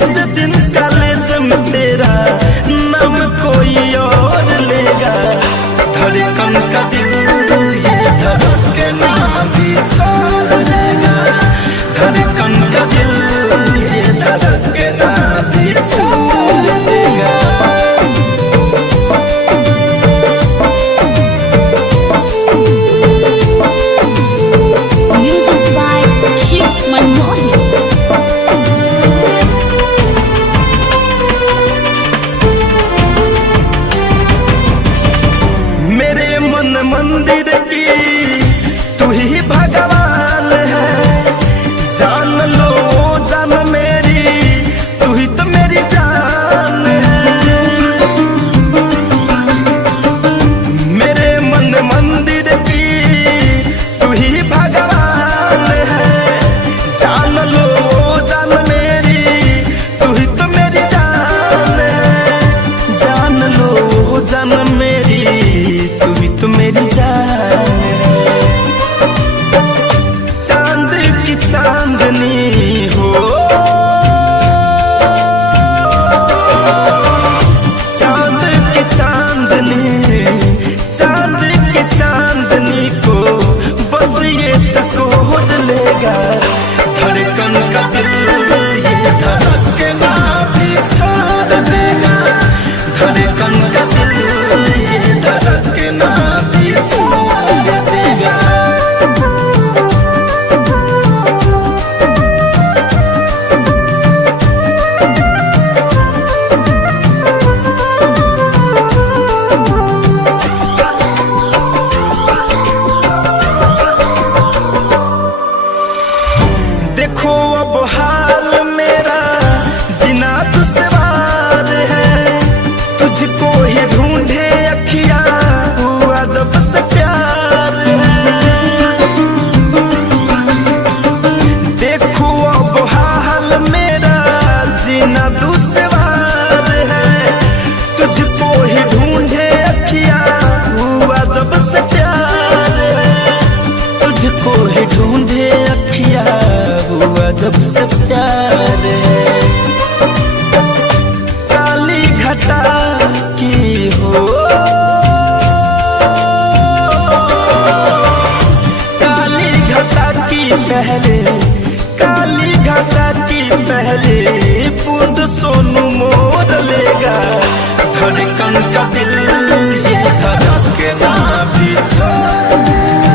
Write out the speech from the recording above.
जिस दिन कॉलेज में तेरा नाम कोई और लेगा, धड़कन का दिल ये धड़कना भी छोड़ देगा, धड़कन का दिल ये धड़कना भी छोड़ देगा। Music by Shiv Manmohan. मेरे मन मंदिर की तू ही भगवान है, जान लो जान मेरी तू ही तो मेरी जान है। मेरे मन मंदिर की तू ही भगवान है, जान लो जान मेरी तू ही तो मेरी जान है, जान लो जान मेरी तू ही तो मेरी जान है। चांद की चांदनी हो, चांद की चांदनी, चांद की चांदनी को बस ये चकोर लेगा, धड़कन का दिल ये धड़कना भी छोड़ देगा, धड़कन का दिल ये धड़कना भी छोड़ देगा। देखो अब हाल मेरा जीना दुश्वार है, तुझको ही ढूंढे अखियां हुआ जब से प्यार है। देखो अब हाल मेरा जीना दुश्वार है, तुझको ही ढूंढे अखियां हुआ जब से प्यार है, तुझको ही ढूंढे अखियां हुआ जब से प्यार है। काली घटा की हो, काली घटा की पहले, काली घटा की पहले बूंद सोनू मोर लेगा, धड़कन का दिल ये धड़कना भी छोड़